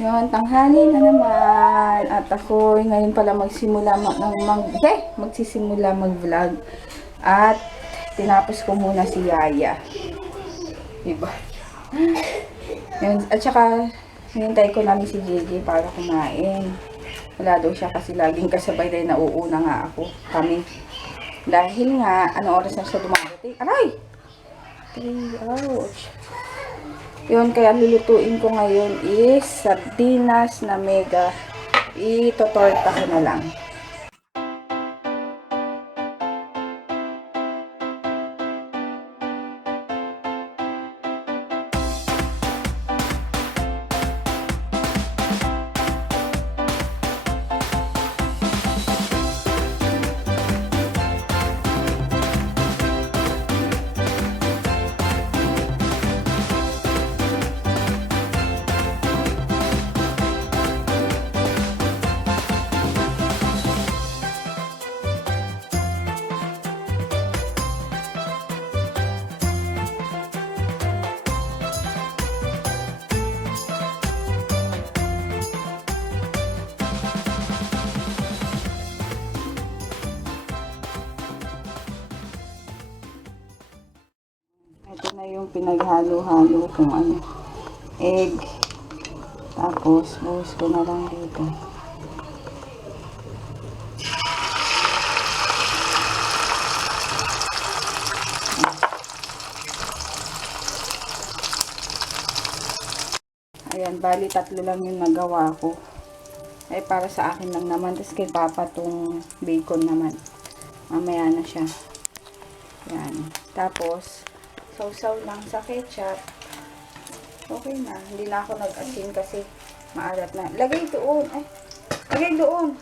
Yun, tanghali na naman. At ako ngayon pala magsisimula mag-vlog. At tinapos ko muna si Yaya. Diba? Yun, at saka hinintay ko namin si JJ para kumain. Wala daw siya kasi laging kasabay dahil nauuna nga kami. Dahil nga, anong oras na siya dumadating? Aray! Ouch! Yun, kaya lulutuin ko ngayon is sardinas na mega. Itotorta ko na lang. Ito na yung pinaghalo-halo kung ano. Egg. Tapos, buhos ko na lang dito. Ayan, bali tatlo lang yung nagawa ko. Ay, para sa akin lang naman. Tapos kay Papa tong bacon naman. Mamaya na siya. Ayan. Tapos, sausaw lang sa ketchup. Okay na. Hindi na ako nag-asin kasi maalat na. Lagay doon. Ay, lagay doon.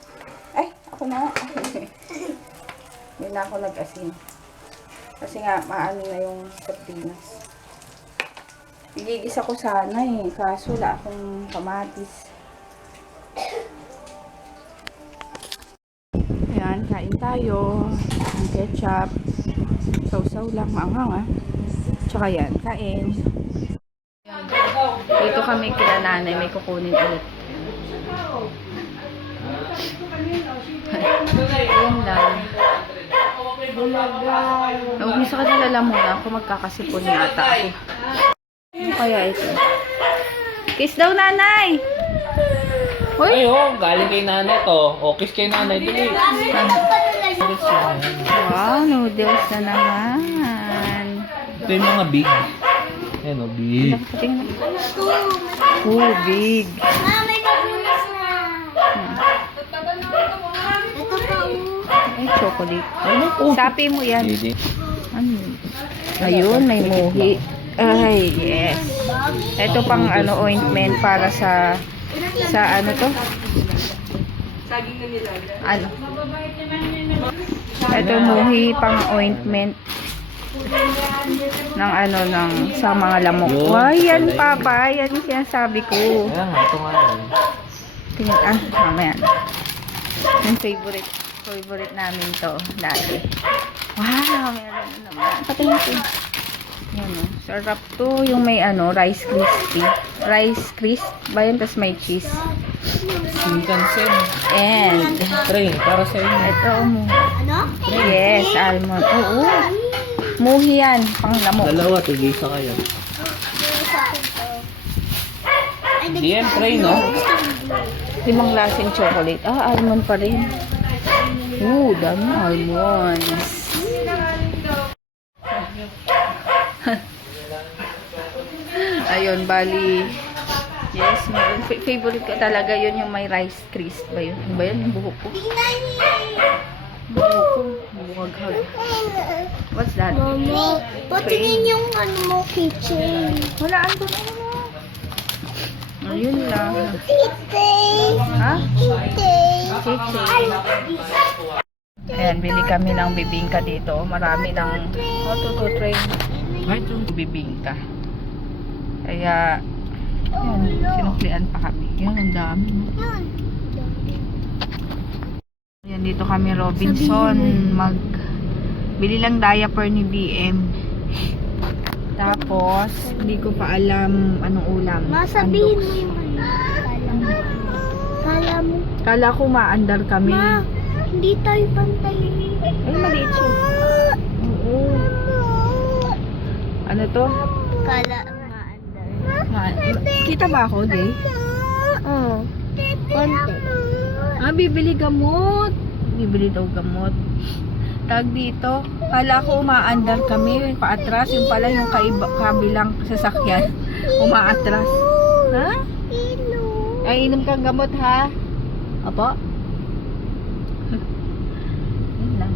Ay, ako na. Hindi na ako nag-asin. Kasi nga, maano na yung sardinas. Igigisa ko sana eh. Kaso wala akong kamatis. Ayan, kain tayo. Ang ketchup. Sausaw lang. Maanghang ah. Tsaka yan, kain. Dito kami kila nanay, may kukunin ulit. Ayan lang. Nag-umisa ka nalala muna ako, magkakasipon yata ako. Ano kaya ito? Kiss daw nanay! Uy! Ay, oh, galing kay nanay to. O, kiss kay nanay, dili. Wow, noodles na naman. Ito yung mga big. Ayan o, big. Oh, big. May babunas na. Ito pa Ay, chocolate. Ano po? Sapi mo yan. Hindi. Ano? Ayun, may muhi. Ay, yes. Ito pang ano, ointment para sa ano to? Ano? Ito muhi pang ointment ng ano, ng sa mga lamok. Yun. Wow, yan papa. Yan yung sinasabi ko. Ayan nga, ito nga yun. Tingin, mamaya na. Yung favorite namin to dati. Wow, meron na naman. Patingin ko. Yan o. Sarap to. Yung may ano, rice crispy. Rice crisp ba yun? Tapos may cheese. Shinkansen. And, Train, para sa inyo. ito mo. Ano? Yes, almond. Oo. Muhi yan. Pang lamok. Dalawa, tigisa kayo. Hindi yan, train, no? 5 klaseng chocolate. Ah, almond pa rin. Oo, dami almonds. Ayun, bali. Yes, meron. Favorite ko talaga yun yung may rice crisp ba yun? Ano ba yun? Yung buhok ko. Buhok ko. Buhaghag. What's that? Mommy, patingin yung ano mo, kitchen. Wala, ano na yun? Ayun lang. Tite! Ha? Tite! Chichi. Ayan, bili kami ng bibingka dito. Marami ng train. Ay, ito. Bibingka. Kaya, yun, sinuklian pa kami. Yun, ang dami. Ayan, dito kami Robinson. Bili lang diaper ni BM. Tapos, hindi ko pa alam anong ulam. Masabihin mo yung ano. Kala ko maandar kami. Ma, hindi tayo pantay. Ay, maliit siya. Oo. Ano to? Kala maandar. Kita ba ako, Day? Oo. Konti. Bibili gamot. Bibili daw gamot. Tag dito. Kala ko umaandar kami. Paatras. Yung pala yung kabilang sasakyan. Umaatras. Ha? Ay, inom kang gamot, ha? Opo? Yun lang.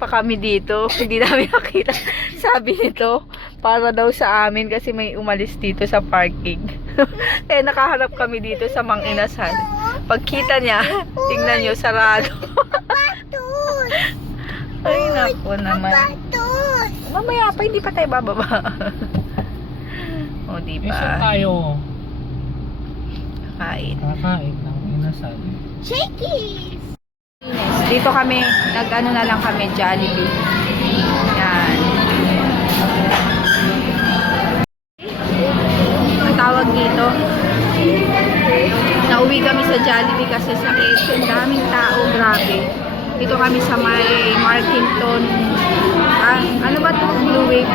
Pa kami dito. Hindi namin nakita. Sabi nito, para daw sa amin kasi may umalis dito sa parking. Kaya nakaharap kami dito sa Mang Inasal. Pagkita niya, tingnan nyo, sarado. Ay, naku naman. Mamaya pa, hindi pa tayo bababa. O, diba? Saan tayo? Kain. Kakain ng inasal. Shakies! Dito kami, nag-ano na lang kami, Jollibee. Yan. Ang tawag dito, nauwi kami sa Jollibee kasi sakit. Ang daming tao, grabe. Dito kami sa may Markington. Ano ba to? Blue Wave.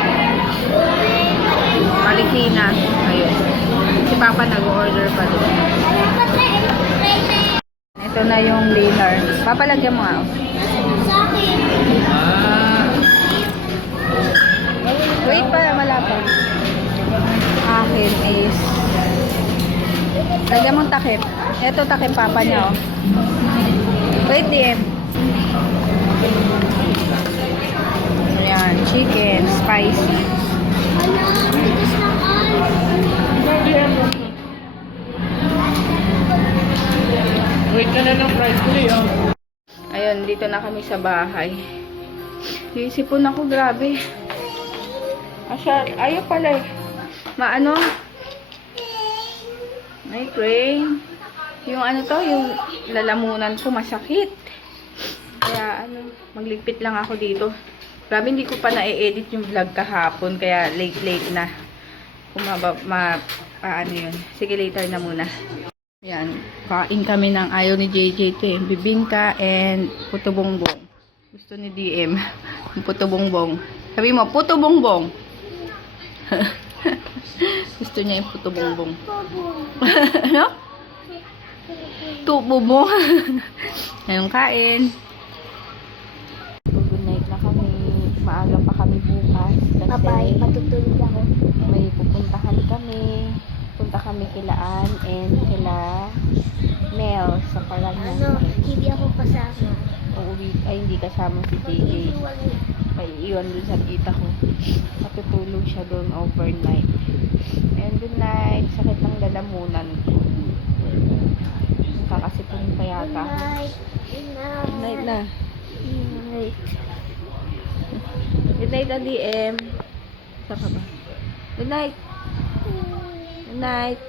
Marikina. Ayun. Si Papa nag-order pa doon. Ito na yung layer. Papalagyan mo nga. Sa akin. Wait pa, malapit. Akin is lagyan mong takip. Ito takip Papa niya, oh. Wait, DM. Ayan, chicken, spicy. Ano? Tigas ng Wait ka na ng fried kulay, oh. Ayun, dito na kami sa bahay. Isipon ako, grabe. Ayaw pala eh. Maano? Ay, crane. Yung ano to, yung lalamunan ko masakit. Kaya ano, magligpit lang ako dito. Grabe, hindi ko pa na-edit yung vlog kahapon. Kaya late na. Kung ano yun. Sige, later na muna. Yan. Kain kami ng ayaw ni JJ to eh. Bibingka and puto bongbong. Gusto ni DM. Yung puto bongbong. Sabi mo, puto bongbong. Gusto niya yung puto bongbong. Ano? Tubo mo. Ngayong kain. Good night na kami. Maaga pa kami bukas. Bye-bye. Kasi Matutulog ako. may pupuntahan kami. Punta kami kila Ann and kila Mel sa Ano? Paranaque. Hindi ako kasama. Uuwi, ay hindi kasama si JJ. May iwan dun sa tita ko. Matutulog siya doon overnight. And good night. Sakit ng lalamunan ko. Kakasipon pa yata. Night. Good night na. Night. Good night, DM. Saka ba? Good night. Good night.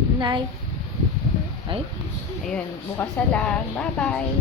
Good night. Ay, ayun. Bukas na lang. Bye-bye.